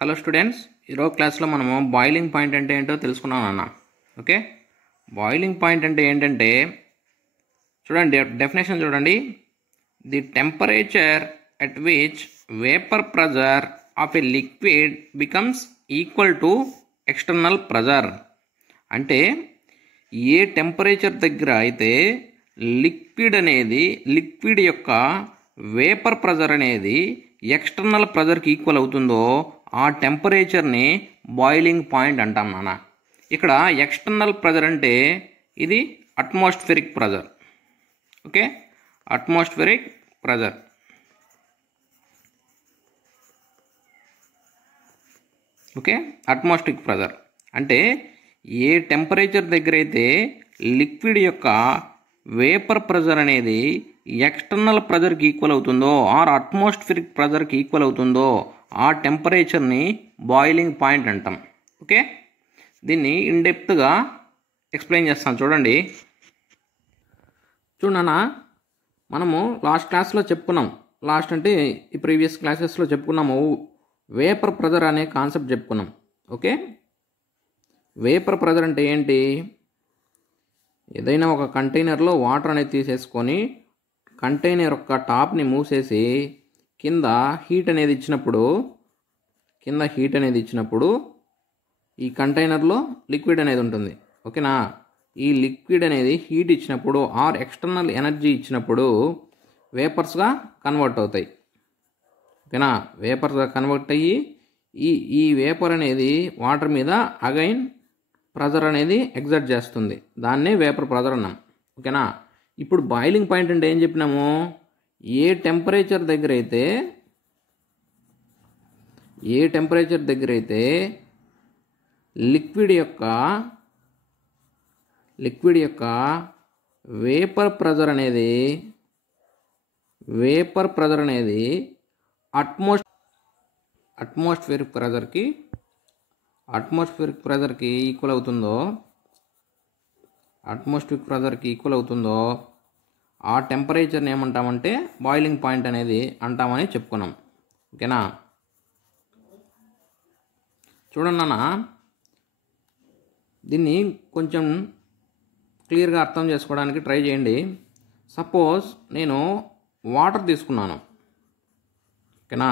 Hello students, ఈరోజు క్లాస్లో మనము బాయిలింగ్ పాయింట్ అంటే ఏంటో తెలుసుకున్నాం అన్న. ఓకే, బాయిలింగ్ పాయింట్ అంటే ఏంటంటే చూడండి, డెఫినేషన్ చూడండి. The temperature at which vapour pressure of a liquid becomes equal to external pressure. అంటే ఏ టెంపరేచర్ దగ్గర అయితే లిక్విడ్ యొక్క వేపర్ ప్రెజర్ అనేది ఎక్స్టర్నల్ ప్రెజర్కి ఈక్వల్ అవుతుందో ఆ టెంపరేచర్ని బాయిలింగ్ పాయింట్ అంటాం నాన్న. ఇక్కడ ఎక్స్టర్నల్ ప్రెజర్ అంటే ఇది atmospheric pressure. Okay, atmospheric pressure. Okay, atmospheric pressure అంటే ఏ టెంపరేచర్ దగ్గర అయితే లిక్విడ్ యొక్క వేపర్ ప్రెజర్ అనేది ఎక్స్టర్నల్ ప్రెజర్కి ఈక్వల్ అవుతుందో ఆర్ అట్మాస్ఫిరిక్ ప్రెజర్కి ఈక్వల్ అవుతుందో ఆ టెంపరేచర్ని బాయిలింగ్ పాయింట్ అంటాం. ఓకే, దీన్ని ఇన్డెప్త్గా ఎక్స్ప్లెయిన్ చేస్తాను. చూడండి మనము లాస్ట్ క్లాస్లో చెప్పుకున్నాం. లాస్ట్ అంటే ఈ ప్రీవియస్ క్లాసెస్లో చెప్పుకున్నాము. వేపర్ ప్రెజర్ అనే కాన్సెప్ట్ చెప్పుకున్నాం. ఓకే, వేపర్ ప్రెజర్ అంటే ఏంటి? ఏదైనా ఒక కంటైనర్లో వాటర్ అనేది తీసేసుకొని కంటైనర్ యొక్క టాప్ని మూసేసి కింద హీట్ అనేది ఇచ్చినప్పుడు ఈ కంటైనర్లో లిక్విడ్ అనేది ఉంటుంది. ఓకేనా, ఈ లిక్విడ్ అనేది హీట్ ఇచ్చినప్పుడు ఆర్ ఎక్స్టర్నల్ ఎనర్జీ ఇచ్చినప్పుడు వేపర్స్గా కన్వర్ట్ అవుతాయి. ఓకేనా, వేపర్స్గా కన్వర్ట్ అయ్యి ఈ వేపర్ అనేది వాటర్ మీద అగైన్ ప్రెజర్ అనేది ఎగ్జర్ట్ చేస్తుంది. దాన్నే వేపర్ ప్రెజర్ అన్నాం. ఓకేనా, ఇప్పుడు బాయిలింగ్ పాయింట్ అంటే ఏం చెప్పినాము? ఏ టెంపరేచర్ దగ్గర అయితే లిక్విడ్ యొక్క వేపర్ ప్రెజర్ అనేది అట్మాస్ఫిరిక్ ప్రెజర్కి ఈక్వల్ అవుతుందో ఆ టెంపరేచర్ని ఏమంటామంటే బాయిలింగ్ పాయింట్ అనేది అంటామని చెప్పుకున్నాం. ఓకేనా, చూడండి అన్న, దీన్ని కొంచెం క్లియర్గా అర్థం చేసుకోవడానికి ట్రై చేయండి. సపోజ్ నేను వాటర్ తీసుకున్నాను. ఓకేనా,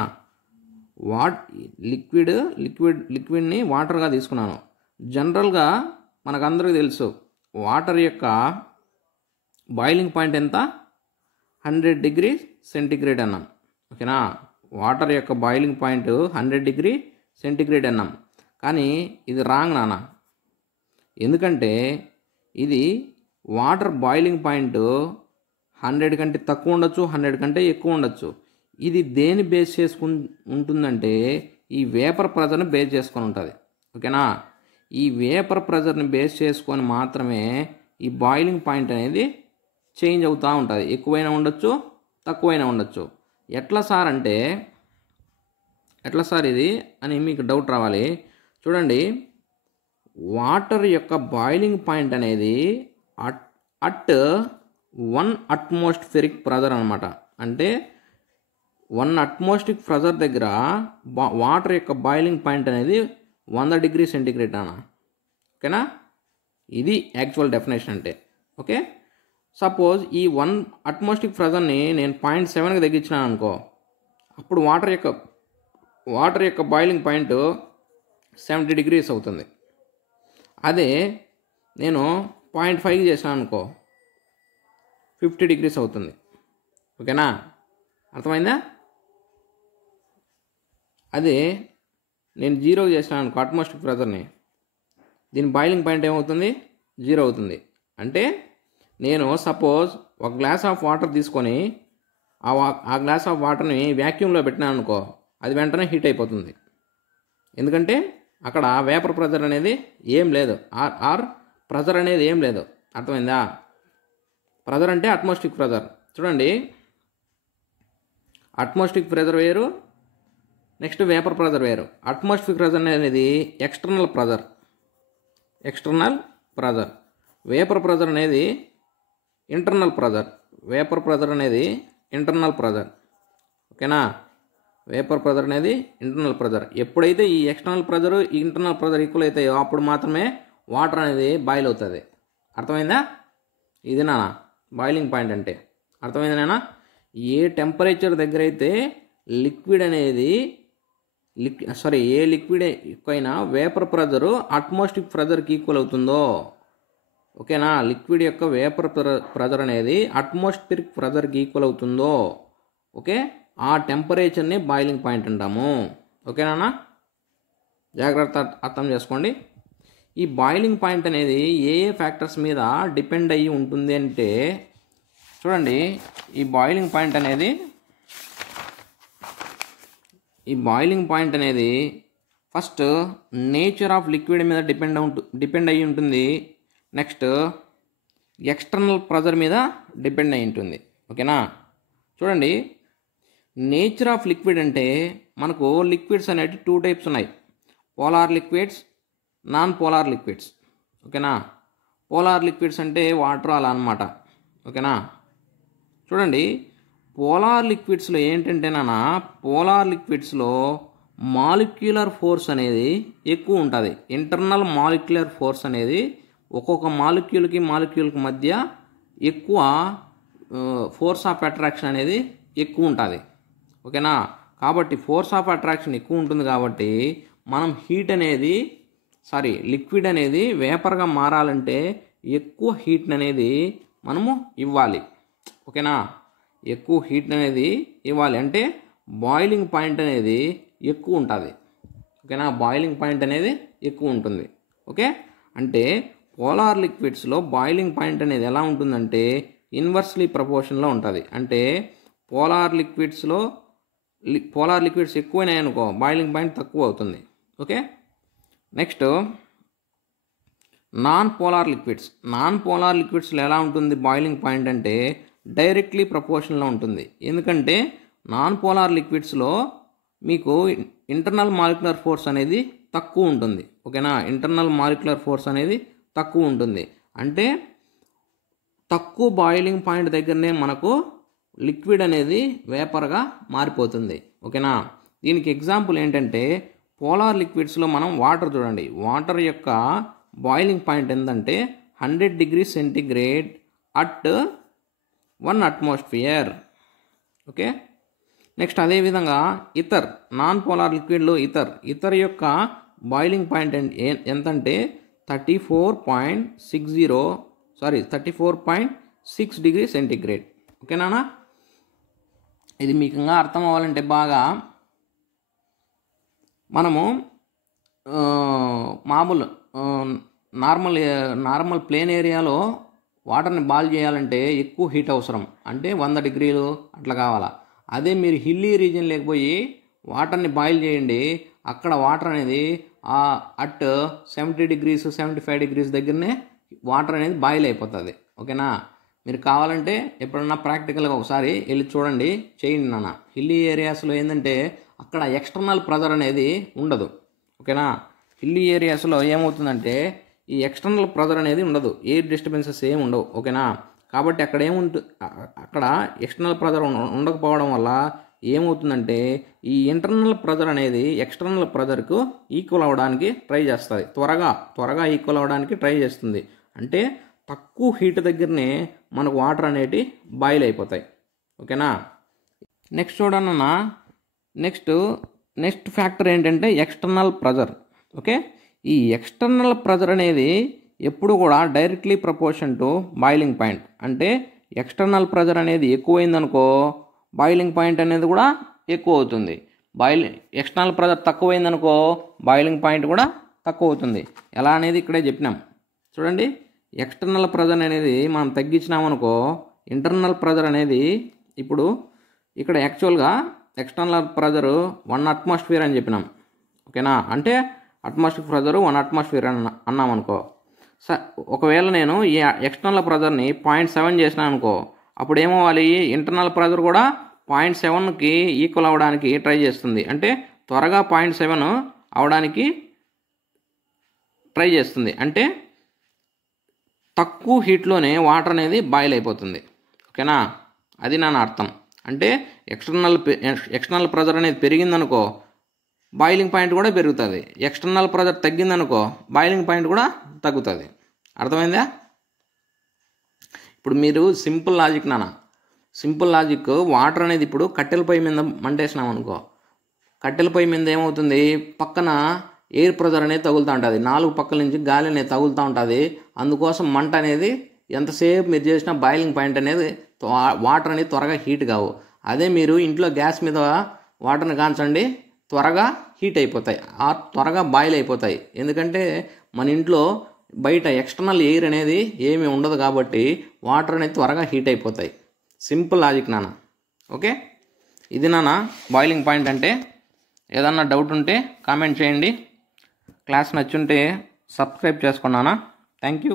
లిక్విడ్ని వాటర్గా తీసుకున్నాను. జనరల్గా మనకందరికీ తెలుసు వాటర్ యొక్క బాయిలింగ్ పాయింట్ ఎంత? 100 డిగ్రీ సెంటిగ్రేడ్ అన్నాం. ఓకేనా, వాటర్ యొక్క బాయిలింగ్ పాయింట్ 100 డిగ్రీ సెంటిగ్రేడ్ అన్నాం. కానీ ఇది రాంగ్ నాన్న. ఎందుకంటే ఇది వాటర్ బాయిలింగ్ పాయింట్ 100 కంటే తక్కువ ఉండొచ్చు, 100 కంటే ఎక్కువ ఉండొచ్చు. ఇది దేని బేస్ చేసుకుని ఉంటుందంటే ఈ వేపర్ ప్రెజర్ని బేస్ చేసుకొని ఉంటుంది. ఓకేనా, ఈ వేపర్ ప్రెజర్ని బేస్ చేసుకొని మాత్రమే ఈ బాయిలింగ్ పాయింట్ అనేది చేంజ్ అవుతూ ఉంటుంది. ఎక్కువైనా ఉండొచ్చు, తక్కువైనా ఉండొచ్చు. ఎట్లా సార్ ఇది అని మీకు డౌట్ రావాలి. చూడండి, వాటర్ యొక్క బాయిలింగ్ పాయింట్ అనేది అట్ 1 అట్మాస్ఫిరిక్ ప్రెజర్ అనమాట. అంటే 1 అట్మాస్ఫిరిక్ ప్రెజర్ దగ్గర వాటర్ యొక్క బాయిలింగ్ పాయింట్ అనేది 100 డిగ్రీ సెంటిగ్రేడ్ అన్న. ఓకేనా, ఇది యాక్చువల్ డెఫినేషన్ అంటే. ఓకే, సపోజ్ ఈ 1 అట్మాస్ఫిరిక్ ప్రెజర్ని నేను 0.7కి తగ్గించినాను అనుకో, అప్పుడు వాటర్ యొక్క బాయిలింగ్ పాయింట్ 70 డిగ్రీస్ అవుతుంది. అదే నేను 0.5కి చేసినాను అనుకో 50 డిగ్రీస్ అవుతుంది. ఓకేనా, అర్థమైందా? అదే నేను 0కి చేసినాను అనుకో అట్మాస్ఫిరిక్ ప్రెజర్ని, దీని బాయిలింగ్ పాయింట్ ఏమవుతుంది? 0 అవుతుంది. అంటే నేను సపోజ్ ఒక గ్లాస్ ఆఫ్ వాటర్ తీసుకొని ఆ గ్లాస్ ఆఫ్ వాటర్ని వ్యాక్యూమ్లో పెట్టినాను అనుకో, అది వెంటనే హీట్ అయిపోతుంది. ఎందుకంటే అక్కడ వేపర్ ప్రెజర్ అనేది ఏం లేదు, ఆర్ ప్రెజర్ అనేది ఏం లేదు. అర్థమైందా? ప్రెజర్ అంటే అట్మాస్ఫిరిక్ ప్రెజర్. చూడండి, అట్మాస్ఫిరిక్ ప్రెజర్ వేరు, నెక్స్ట్ వేపర్ ప్రెజర్ వేరు. అట్మాస్ఫిరిక్ ప్రెజర్ అనేది ఎక్స్టర్నల్ ప్రెజర్. వేపర్ ప్రెజర్ అనేది ఇంటర్నల్ ప్రెజర్. ఓకేనా, వేపర్ ప్రెజర్ అనేది ఇంటర్నల్ ప్రెజర్. ఎప్పుడైతే ఈ ఎక్స్టర్నల్ ప్రెజర్ ఈ ఇంటర్నల్ ప్రెజర్ ఈక్వల్ అవుతాయో అప్పుడు మాత్రమే వాటర్ అనేది బాయిల్ అవుతుంది. అర్థమైందా? ఇది నాన్న బాయిలింగ్ పాయింట్ అంటే. అర్థమైంది నాన్న? ఏ టెంపరేచర్ దగ్గర అయితే లిక్విడ్ అనేది ఏ లిక్విడ్ ఎక్కువైనా వేపర్ ప్రెజరు అట్మాస్ఫిరిక్ ప్రెజర్కి ఈక్వల్ అవుతుందో, ఓకేనా, లిక్విడ్ యొక్క వేపర్ ప్రెజర్ అనేది అట్మాస్ఫిరిక్ ప్రెజర్కి ఈక్వల్ అవుతుందో, ఓకే, ఆ టెంపరేచర్ని బాయిలింగ్ పాయింట్ అంటాము. ఓకేనా? జాగ్రత్త అర్థం చేసుకోండి. ఈ బాయిలింగ్ పాయింట్ అనేది ఏ ఏ ఫ్యాక్టర్స్ మీద డిపెండ్ అయ్యి ఉంటుంది అంటే చూడండి, ఈ బాయిలింగ్ పాయింట్ అనేది ఫస్ట్ నేచర్ ఆఫ్ లిక్విడ్ మీద డిపెండ్ అయ్యి ఉంటుంది. నెక్స్ట్ ఎక్స్టర్నల్ ప్రెజర్ మీద డిపెండ్ అయి ఉంటుంది. ఓకేనా? చూడండి, నేచర్ ఆఫ్ లిక్విడ్ అంటే మనకు లిక్విడ్స్ అనేవి 2 టైప్స్ ఉన్నాయి. Polar liquids, non polar liquids. ఓకేనా? పోలార్ లిక్విడ్స్ అంటే వాటర్ అలా అన్నమాట. ఓకేనా? చూడండి, పోలార్ లిక్విడ్స్లో ఏంటంటేనా, పోలార్ లిక్విడ్స్లో మాలిక్యులర్ ఫోర్స్ అనేది ఎక్కువ ఉంటుంది. ఇంటర్నల్ మాలిక్యులర్ ఫోర్స్ అనేది ఒక్కొక్క మాలిక్యూల్కి మధ్య ఎక్కువ ఫోర్స్ ఆఫ్ అట్రాక్షన్ అనేది ఎక్కువ ఉంటుంది. ఓకేనా? కాబట్టి ఫోర్స్ ఆఫ్ అట్రాక్షన్ ఎక్కువ ఉంటుంది కాబట్టి మనం లిక్విడ్ అనేది వేపర్గా మారాలంటే ఎక్కువ హీట్ అనేది మనము ఇవ్వాలి. ఓకేనా? ఎక్కువ హీట్ అనేది ఇవ్వాలి అంటే బాయిలింగ్ పాయింట్ అనేది ఎక్కువ ఉంటుంది. ఓకేనా? బాయిలింగ్ పాయింట్ అనేది ఎక్కువ ఉంటుంది. ఓకే, అంటే పోలార్ లిక్విడ్స్లో బాయిలింగ్ పాయింట్ అనేది ఎలా ఉంటుందంటే ఇన్వర్స్లీ ప్రపోర్షన్లో ఉంటుంది. అంటే పోలార్ లిక్విడ్స్ ఎక్కువైనాయి అనుకో బాయిలింగ్ పాయింట్ తక్కువ అవుతుంది. ఓకే, నెక్స్ట్ నాన్ పోలార్ లిక్విడ్స్లో ఎలా ఉంటుంది బాయిలింగ్ పాయింట్ అంటే డైరెక్ట్లీ ప్రపోర్షన్లో ఉంటుంది. ఎందుకంటే నాన్ పోలార్ లిక్విడ్స్లో మీకు ఇంటర్నల్ మాలిక్యులర్ ఫోర్స్ అనేది తక్కువ ఉంటుంది. ఓకేనా? ఇంటర్నల్ మాలిక్యులర్ ఫోర్స్ అనేది తక్కువ ఉంటుంది. అంటే తక్కువ బాయిలింగ్ పాయింట్ దగ్గరనే మనకు లిక్విడ్ అనేది వేపర్గా మారిపోతుంది. ఓకేనా? దీనికి ఎగ్జాంపుల్ ఏంటంటే పోలార్ లిక్విడ్స్లో మనం వాటర్ చూడండి, వాటర్ యొక్క బాయిలింగ్ పాయింట్ ఎంతంటే 100 degrees centigrade at 1 atmosphere. Okay, next అదేవిధంగా నాన్ పోలార్ లిక్విడ్లో ఇథర్ యొక్క బాయిలింగ్ పాయింట్ ఎంతంటే 34.6 degrees సెంటిగ్రేడ్. ఓకేనా? ఇది మీకు ఇంకా అర్థం అవ్వాలంటే బాగా మనము నార్మల్ ప్లేన్ ఏరియాలో వాటర్ని బాయిల్ చేయాలంటే ఎక్కువ హీట్ అవసరం, అంటే 100 degrees అట్లా కావాలా. అదే మీరు హిల్లీ రీజియన్ లేకపోయి వాటర్ని బాయిల్ చేయండి, అక్కడ వాటర్ అనేది అట్ 70 degrees 75 degrees దగ్గరనే వాటర్ అనేది బాయిల్ అయిపోతుంది. ఓకేనా? మీరు కావాలంటే ఎప్పుడన్నా ప్రాక్టికల్గా ఒకసారి వెళ్ళి చూడండి, చేయండి నాన్న. హిల్లీ ఏరియాస్లో ఏంటంటే అక్కడ ఎక్స్టర్నల్ ప్రెజర్ అనేది ఉండదు. ఓకేనా? హిల్లీ ఏరియాస్లో ఏమవుతుందంటే ఈ ఎక్స్టర్నల్ ప్రెజర్ అనేది ఉండదు, ఎయిర్ డిస్టర్బెన్సెస్ ఏమి ఉండవు. ఓకేనా? కాబట్టి అక్కడ ఎక్స్టర్నల్ ప్రెజర్ ఉండకపోవడం వల్ల ఏమవుతుందంటే ఈ ఇంటర్నల్ ప్రెజర్ అనేది ఎక్స్టర్నల్ ప్రెజర్కు ఈక్వల్ అవ్వడానికి ట్రై చేస్తుంది, త్వరగా ఈక్వల్ అవ్వడానికి ట్రై చేస్తుంది. అంటే తక్కువ హీట్ దగ్గరనే మనకు వాటర్ అనేటి బాయిల్ అయిపోతాయి. ఓకేనా? నెక్స్ట్ చూడన్న, నెక్స్ట్ ఫ్యాక్టర్ ఏంటంటే ఎక్స్టర్నల్ ప్రెజర్. ఓకే, ఈ ఎక్స్టర్నల్ ప్రెజర్ అనేది ఎప్పుడు కూడా directly proportion to boiling point. అంటే ఎక్స్టర్నల్ ప్రెజర్ అనేది ఎక్కువైందనుకో బాయిలింగ్ పాయింట్ అనేది కూడా ఎక్కువ అవుతుంది. ఎక్స్టర్నల్ ప్రెజర్ తక్కువైందనుకో బాయిలింగ్ పాయింట్ కూడా తక్కువ అవుతుంది. ఎలా అనేది ఇక్కడే చెప్పినాం. చూడండి, ఎక్స్టర్నల్ ప్రెజర్ అనేది మనం తగ్గించినామనుకో ఇంటర్నల్ ప్రెజర్ అనేది ఇప్పుడు ఇక్కడ యాక్చువల్గా ఎక్స్టర్నల్ ప్రెజరు 1 atmosphere అని చెప్పినాం. ఓకేనా? అంటే అట్మాస్ఫియర్ ప్రెజరు 1 atmosphere అన్నామనుకో. ఒకవేళ నేను ఈ ఎక్స్టర్నల్ ప్రెజర్ని 0.7 చేసినా అనుకో, అప్పుడు ఏమవ్వాలి, ఇంటర్నల్ ప్రెజర్ కూడా 0.7కి ఈక్వల్ అవ్వడానికి ట్రై చేస్తుంది. అంటే త్వరగా 0.7 అవడానికి ట్రై చేస్తుంది. అంటే తక్కువ హీట్లోనే వాటర్ అనేది బాయిల్ అయిపోతుంది. ఓకేనా? అది నా అర్థం. అంటే ఎక్స్టర్నల్ ప్రెజర్ అనేది పెరిగిందనుకో బాయిలింగ్ పాయింట్ కూడా పెరుగుతుంది, ఎక్స్టర్నల్ ప్రెజర్ తగ్గిందనుకో బాయిలింగ్ పాయింట్ కూడా తగ్గుతుంది. అర్థమైందా? ఇప్పుడు మీరు సింపుల్ లాజిక్ వాటర్ అనేది ఇప్పుడు కట్టెల పొయ్యి మీద మంటేసినాం అనుకో, కట్టెల పొయ్యి మీద ఏమవుతుంది, పక్కన ఎయిర్ ప్రెజర్ అనేది తగులుతూ ఉంటుంది, 4 పక్కల నుంచి గాలి అనేది తగులుతూ ఉంటుంది. అందుకోసం మంట అనేది ఎంతసేపు మీరు చేసినా బాయిలింగ్ పాయింట్ అనేది వాటర్ అనేది త్వరగా హీట్ కావు. అదే మీరు ఇంట్లో గ్యాస్ మీద వాటర్ని కాంచండి, త్వరగా హీట్ అయిపోతాయి, త్వరగా బాయిల్ అయిపోతాయి. ఎందుకంటే మన ఇంట్లో బయట ఎక్స్టర్నల్ ఎయిర్ అనేది ఏమీ ఉండదు కాబట్టి వాటర్ అనేది త్వరగా హీట్ అయిపోతాయి. సింపుల్ లాజిక్ నాన్న. ఓకే, ఇది నాన్న బాయిలింగ్ పాయింట్ అంటే. ఏదన్నా డౌట్ ఉంటే కామెంట్ చేయండి. క్లాస్ నచ్చుంటే సబ్స్క్రైబ్ చేసుకున్నానా. Thank you.